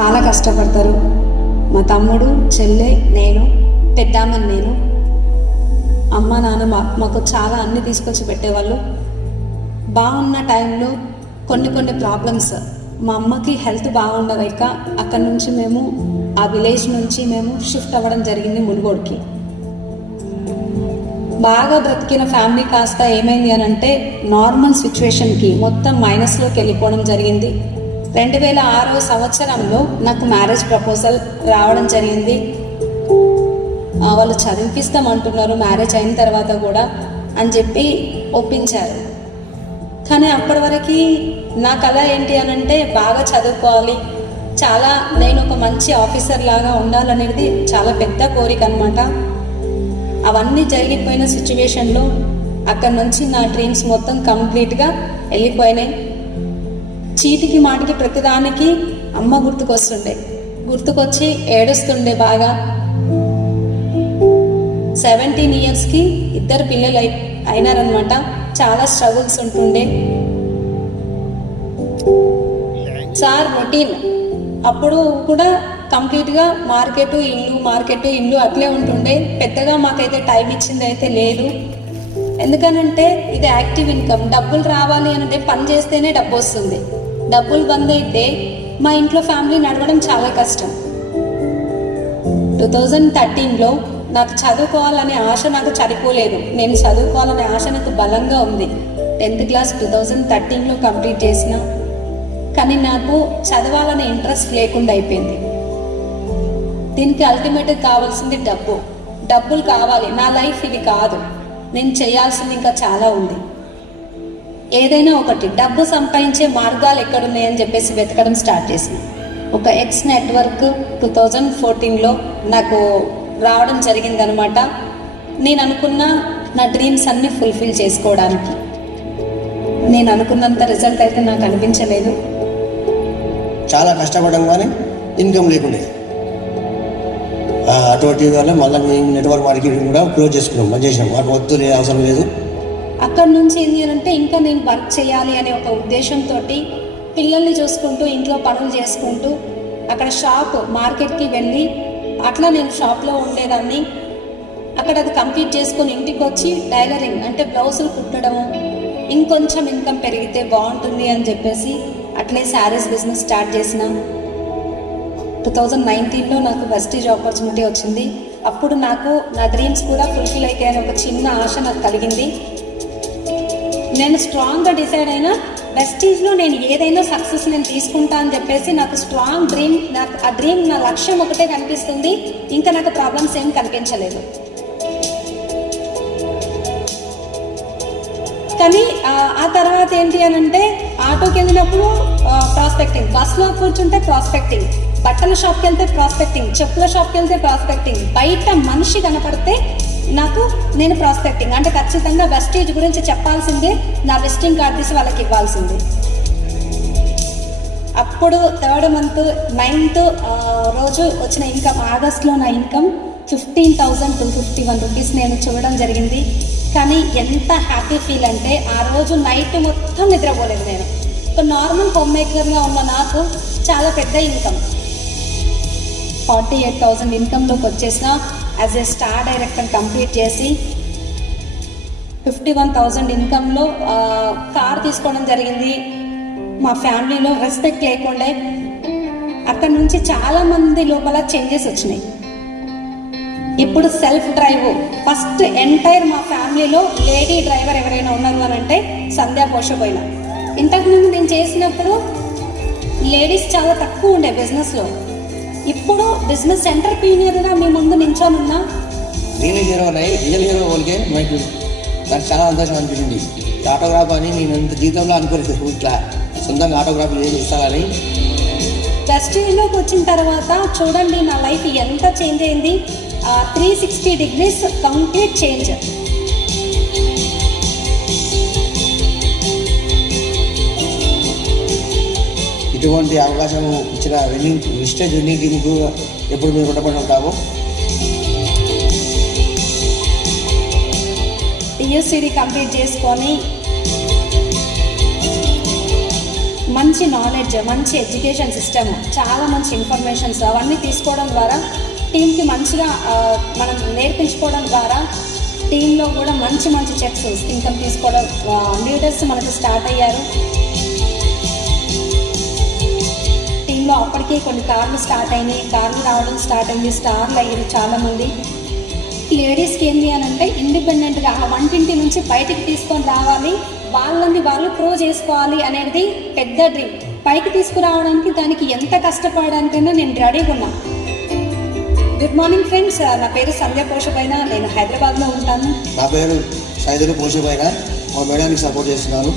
చాలా కష్టపడతారు. మా తమ్ముడు, చెల్లె, నేను, పెద్దామని నేను, అమ్మ నాన్న మాకు చాలా అన్నీ తీసుకొచ్చి పెట్టేవాళ్ళు. బాగున్న టైంలో కొన్ని ప్రాబ్లమ్స్, మా అమ్మకి హెల్త్ బాగుండలేక అక్కడి నుంచి మేము ఆ విలేజ్ నుంచి మేము షిఫ్ట్ అవ్వడం జరిగింది మునుగోడుకి. బాగా బ్రతికిన ఫ్యామిలీ కాస్త ఏమైంది అని అంటే నార్మల్ సిచ్యువేషన్కి మొత్తం మైనస్లోకి వెళ్ళిపోవడం జరిగింది. 2006 సంవత్సరంలో నాకు మ్యారేజ్ ప్రపోజల్ రావడం జరిగింది. వాళ్ళు చదివిపిస్తామంటున్నారు మ్యారేజ్ అయిన తర్వాత కూడా అని చెప్పి ఒప్పించారు. కానీ అప్పటి వరకు నా కళ ఏంటి అని అంటే బాగా చదువుకోవాలి, చాలా నేను ఒక మంచి ఆఫీసర్ లాగా ఉండాలనేది చాలా పెద్ద కోరిక అనమాట. అవన్నీ జరిగిపోయిన సిచ్యువేషన్లో అక్కడి నుంచి నా డ్రీమ్స్ మొత్తం కంప్లీట్గా వెళ్ళిపోయినాయి. చీటికి మాటికి ప్రతిదానికి అమ్మ గుర్తుకొచ్చి ఏడుస్తుండే బాగా. 17 ఇయర్స్కి 2 పిల్లలు అయినారనమాట. చాలా స్ట్రగుల్స్ ఉంటుండే. సార్ రొటీన్ అప్పుడు కూడా కంప్లీట్గా మార్కెట్ ఇల్లు అట్లే ఉంటుండే. పెద్దగా మాకైతే టైం ఇచ్చింది అయితే లేదు. ఎందుకనంటే ఇది యాక్టివ్ ఇన్కమ్. డబ్బులు రావాలి అంటే పని చేస్తేనే డబ్బు వస్తుంది. డబ్బులు బంద్ అయితే మా ఇంట్లో ఫ్యామిలీ నడవడం చాలా కష్టం. 2013లో నాకు చదువుకోవాలనే ఆశ నాకు చనిపోలేదు. నేను చదువుకోవాలనే ఆశ నాకు బలంగా ఉంది. 10th క్లాస్ 2013లో కంప్లీట్ చేసిన. కానీ నాకు చదవాలనే ఇంట్రెస్ట్ లేకుండా అయిపోయింది. దీనికి అల్టిమేట్గా కావాల్సింది డబ్బులు కావాలి. నా లైఫ్ ఇది కాదు, నేను చేయాల్సింది ఇంకా చాలా ఉంది. ఏదైనా ఒకటి డబ్బు సంపాదించే మార్గాలు ఎక్కడున్నాయని చెప్పేసి వెతకడం స్టార్ట్ చేసిన. ఒక ఎక్స్ నెట్వర్క్ 2014లో నాకు రావడం జరిగిందనమాట. నేను అనుకున్న నా డ్రీమ్స్ అన్నీ ఫుల్ఫిల్ చేసుకోవడానికి. నేను అనుకున్నంత రిజల్ట్ అయితే నాకు అనిపించలేదు. చాలా కష్టపడడం కానీ ఇన్కమ్ లేకుండే. అటువంటి వల్ల మళ్ళీ మేము నెట్వర్క్ మార్కెటింగ్ కూడా క్లోజ్ చేసినాం. మాకు వద్దు అవసరం లేదు. అక్కడి నుంచి ఏంటి అంటే ఇంకా నేను వర్క్ చేయాలి అనే ఒక ఉద్దేశంతో పిల్లల్ని చూసుకుంటూ ఇంట్లో పనులు చేసుకుంటూ అక్కడ మార్కెట్కి వెళ్ళి అట్లా నేను షాప్లో ఉండేదాన్ని. అక్కడ అది కంప్లీట్ చేసుకొని ఇంటికి వచ్చి టైలరింగ్ అంటే బ్లౌజులు కుట్టడము, ఇంకొంచెం ఇన్కమ్ పెరిగితే బాగుంటుంది అని చెప్పేసి అట్లే శారీస్ బిజినెస్ స్టార్ట్ చేసిన. 2019లో నాకు వెస్టీజ్ ఆపర్చునిటీ వచ్చింది. అప్పుడు నాకు నా డ్రీమ్స్ కూడా ఫుల్ఫిల్ అవుతాయని ఒక చిన్న ఆశ నాకు కలిగింది. నేను స్ట్రాంగ్గా డిసైడ్ అయినా వెస్టీజ్లో నేను ఏదైనా సక్సెస్ నేను తీసుకుంటా అని చెప్పేసి నాకు స్ట్రాంగ్ డ్రీమ్. నాకు ఆ డ్రీమ్ నా లక్ష్యం ఒకటే కనిపిస్తుంది. ఇంకా నాకు ప్రాబ్లమ్స్ ఏం కనిపించలేదు. కానీ ఆ తర్వాత ఏంటి అని అంటే ఆటోకి వెళ్ళినప్పుడు ప్రాస్పెక్టింగ్, బస్లో కూర్చుంటే ప్రాస్పెక్టింగ్, బట్టల షాప్కి వెళ్తే ప్రాస్పెక్టింగ్, చెప్పుల షాప్కి వెళ్తే ప్రాస్పెక్టింగ్, బయట మనిషి కనపడితే నేను ప్రాస్పెక్టింగ్ అంటే ఖచ్చితంగా వెస్టేజ్ గురించి చెప్పాల్సిందే, నా విజిటింగ్ కార్డ్ తీసి వాళ్ళకి ఇవ్వాల్సిందే. అప్పుడు 3rd మంత్ 9th రోజు వచ్చిన ఇన్కమ్, ఆగస్ట్లో నా ఇన్కమ్ 15,251 రూపీస్ నేను చూడడం జరిగింది. కానీ ఎంత హ్యాపీ ఫీల్ అంటే ఆ రోజు నైట్ మొత్తం నిద్రపోలేదు. నేను ఒక నార్మల్ హోమ్ మేకర్గా ఉన్న నాకు చాలా పెద్ద ఇన్కమ్ 48,000 ఇన్కమ్లోకి వచ్చేసిన. As a star director complete చేసి 51,000 ఇన్కమ్లో కార్ తీసుకోవడం జరిగింది. మా ఫ్యామిలీలో రెస్పెక్ట్ లేకుండా అక్కడి నుంచి చాలామంది లోపల చేంజెస్ వచ్చినాయి. ఇప్పుడు సెల్ఫ్ డ్రైవ్ ఫస్ట్ ఎంటైర్ మా ఫ్యామిలీలో లేడీ డ్రైవర్ ఎవరైనా ఉన్నారు అని అంటే సంధ్యా పోషపోయిన. ఇంతకుముందు నేను చేసినప్పుడు లేడీస్ చాలా తక్కువ ఉండే బిజినెస్లో. ఇప్పుడు బిజినెస్ ఎంటర్ప్రీనియర్గా మీ ముందు నించోనున్నా. రియల్ హీరో వాళ్ళకే నాకు చాలా సంతోషం అనిపించింది. ఆటోగ్రాఫ్ అని నేను ఇంత జీవితంలో అనుకోలేదు. ఇట్లా సొంతంగా ఆటోగ్రాఫ్ ఇస్తానని. వెస్టీజ్లోకి వచ్చిన తర్వాత చూడండి నా లైఫ్ ఎంత చేంజ్ అయింది. 360 degrees కంప్లీట్ చేంజ్. ఇటువంటి అవకాశం ఇచ్చిన విస్టేజ్ విన్నింగ్ టీంకు ఎప్పుడు మేము రుణపడి ఉంటాము. టీఎస్సీడీ కంప్లీట్ చేసుకొని మంచి నాలెడ్జ్, మంచి ఎడ్యుకేషన్ సిస్టమ్, చాలా మంచి ఇన్ఫర్మేషన్స్ అవన్నీ తీసుకోవడం ద్వారా టీంకి మంచిగా మనం నేర్పించుకోవడం ద్వారా టీంలో కూడా మంచి మంచి చెక్స్ ఇన్కమ్ తీసుకోవడం లీడర్స్ మనకు స్టార్ట్ అయ్యారు. టీంలో అప్పటికే కొన్ని కార్లు స్టార్ట్ అయినాయి, కార్లు రావడం స్టార్ట్ అయింది, స్టార్లు అయ్యారు చాలామంది. లేడీస్కి ఏంటి అని అంటే ఇండిపెండెంట్గా ఆ వంటింటి నుంచి బయటికి తీసుకొని రావాలి, వాళ్ళని వాళ్ళు ప్రూవ్ చేసుకోవాలి అనేది పెద్ద డ్రీమ్. పైకి తీసుకురావడానికి దానికి ఎంత కష్టపడడానికైనా నేను రెడీగా ఉన్నా. గుడ్ మార్నింగ్ ఫ్రెండ్స్, నా పేరు సంధ్య పోషపైన, నేను హైదరాబాద్లో ఉంటాను. నా పేరు సైదులు పోషపైన, మా మేడానికి సపోర్ట్ చేస్తున్నాను.